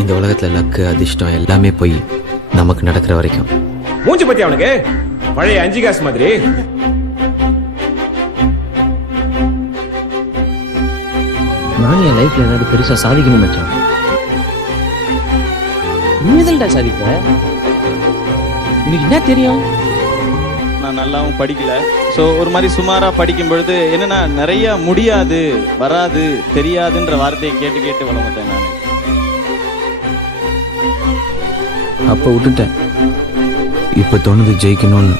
இந்த உலகத்துல லக்கு அதிர்ஷ்டம் எல்லாமே போய் நமக்கு நடக்கிற வரைக்கும். மூஞ்சி பத்தி அவனுக்கு பழைய 5 காசு மாதிரி. நான் என் லைஃப்ல ஏதாவது பெருசா சாதிக்கணும் மச்சான். நீதல்டா சாதிப்ப. உனக்கு என்ன தெரியும்? நான் நல்லாவும் படிக்கல. ஸோ ஒரு மாதிரி சுமாராக படிக்கும் பொழுது என்னன்னா நிறைய முடியாது, வராது, தெரியாதுன்ற வார்த்தையை கேட்டு கேட்டு வளர்ந்துட்டேன் நான். அப்போ விட்டுட்டேன். இப்போ தோணுது ஜெயிக்கணும்னு.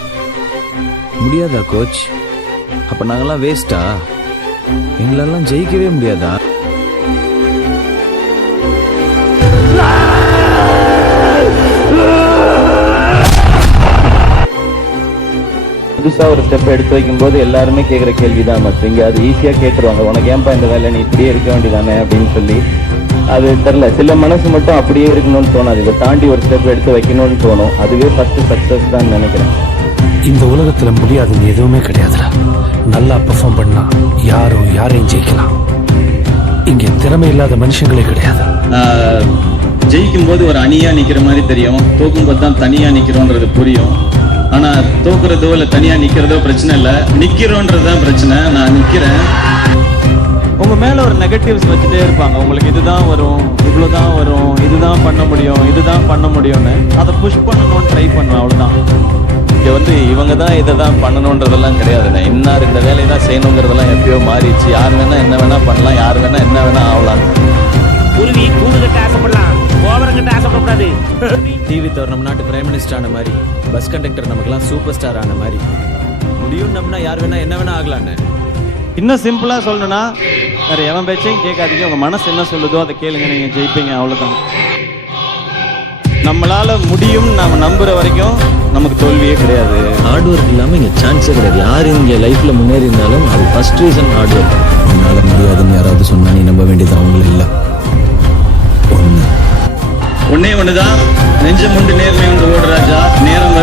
முடியாதா கோச்? அப்போ நாங்கெல்லாம் வேஸ்டா? எங்களெல்லாம் ஜெயிக்கவே முடியாதா? புதுசாக ஒரு ஸ்டெப் எடுத்து வைக்கும்போது எல்லாருமே கேட்குற கேள்வி தான் மச். இங்கே அது ஈஸியாக கேட்டுருவாங்க, உனக்கு ஏன்பா இந்த வேலை, நீ இப்படியே இருக்க வேண்டியதானே அப்படின்னு சொல்லி. அது தெரில, சில மனசு மட்டும் அப்படியே இருக்கணும்னு தோணாது, இதை தாண்டி ஒரு ஸ்டெப் எடுத்து வைக்கணும்னு தோணும். அதுவே ஃபர்ஸ்ட் சக்ஸஸ் தான் நினைக்கிறேன். இந்த உலகத்துல முடியாதுன்னு எதுவுமே கிடையாதுடா. நல்லா பெர்ஃபார்ம் பண்ணா யாரையும் ஜெயிக்கலாம். இங்க திறமை இல்லாத மனுஷங்களே கிடையாது. ஜெயிக்கும் போது ஒரு அணியா நிக்கிற மாதிரி தெரியும், தோக்கும் போது தான் தனியா நிக்கிறோன்றது புரியும். ஆனா தோக்குறதோ இல்ல தனியா நிக்கிறதோ பிரச்சனை இல்ல, நிக்கிறோன்றதுதான் பிரச்சனை. நான் நிக்கிறேன். உங்க மேல ஒரு நெகட்டிவ்ஸ் வச்சுட்டே இருப்பாங்க, உங்களுக்கு இதுதான் வரும், இவ்வளவுதான் வரும், இதுதான் பண்ண முடியும், இதுதான் பண்ண முடியும்னு. அதை புஷ் பண்ணணும்னு ட்ரை பண்ணுவேன், அவ்வளவுதான். இங்க இவங்க தான் இதை தான் பண்ணணுன்றதெல்லாம் கிடையாதுண்ணே. இன்னார் இந்த வேலையை தான் செய்யணுங்கிறதெல்லாம் எப்பயோ மாறிடுச்சு. யார் வேணா என்ன வேணா பண்ணலாம், யார் வேணா என்ன வேணா ஆகலாம். குருவி கூடு கட்ட ஆசைப்படலாம், கோபுரம் கட்ட ஆசைப்படக்கூடாது. டிவி தவிர நம்ம நாட்டு பிரைம் மினிஸ்டர் ஆன மாதிரி, பஸ் கண்டக்டர் நமக்கெல்லாம் சூப்பர் ஸ்டார் ஆன மாதிரி முடியும். நம்மனா யார் வேணா என்ன வேணா ஆகலான்னு. இன்னும் சிம்பிளா சொல்லணும்னா வேற எவன் பேச்சையும் கேட்காதீங்க, உங்க மனசு என்ன சொல்லுதோ அதை கேளுங்க, நீங்க ஜெயிப்பீங்க, அவ்வளவுதான். நம்மளால முடியும் நாம நம்புற வரைக்கும் நமக்கு தோல்வியே கிடையாது. ஹார்ட் ஒர்க் இல்லாம இங்க சான்ஸே கிடையாது. யார் இங்க லைஃப்ல முன்னேறி இருந்தாலும் அது ஃபர்ஸ்ட் ரீசன் ஹார்ட் ஒர்க். உன்னால முடியாதுன்னு யாராவது சொன்னா நீ நம்ப வேண்டியது அவங்களும் இல்லை. ஒன்னே ஒண்ணுதான், நெஞ்சம் உண்டு நேர்மை உண்டு ஓடு ராஜா, நேரம்